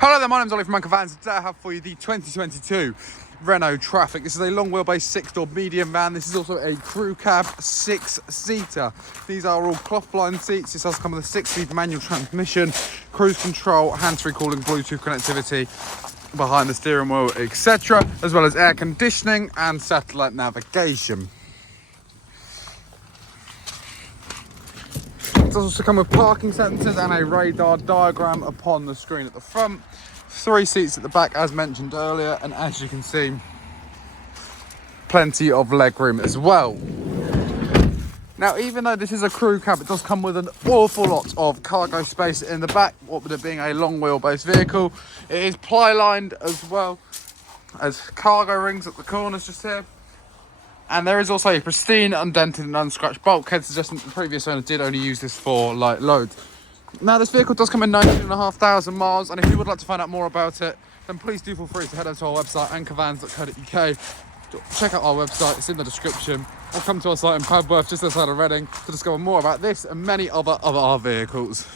Hello there, my name's Ollie from Unmatched Vans. Today I have for you the 2022 Renault Trafic. This is a long wheelbase 6-door medium van. This is also a crew cab 6-seater. These are all cloth blind seats. This does come with a 6-speed manual transmission, cruise control, hands-free calling, Bluetooth connectivity behind the steering wheel, etc., as well as air conditioning and satellite navigation. It does also come with parking sensors and a radar diagram upon the screen at the front. 3 seats at the back, as mentioned earlier, and as you can see, plenty of legroom as well. Now, even though this is a crew cab, it does come with an awful lot of cargo space in the back, what with it being a long wheelbase vehicle. It is ply-lined as well as cargo rings at the corners just here. And there is also a pristine, undented and unscratched bulkhead, suggesting that the previous owner did only use this for light loads. Now, this vehicle does come in 19,500 miles, and if you would like to find out more about it, then please do feel free to head over to our website, anchorvans.co.uk. Check out our website, it's in the description, or come to our site in Padworth, just outside of Reading, to discover more about this and many other of our vehicles.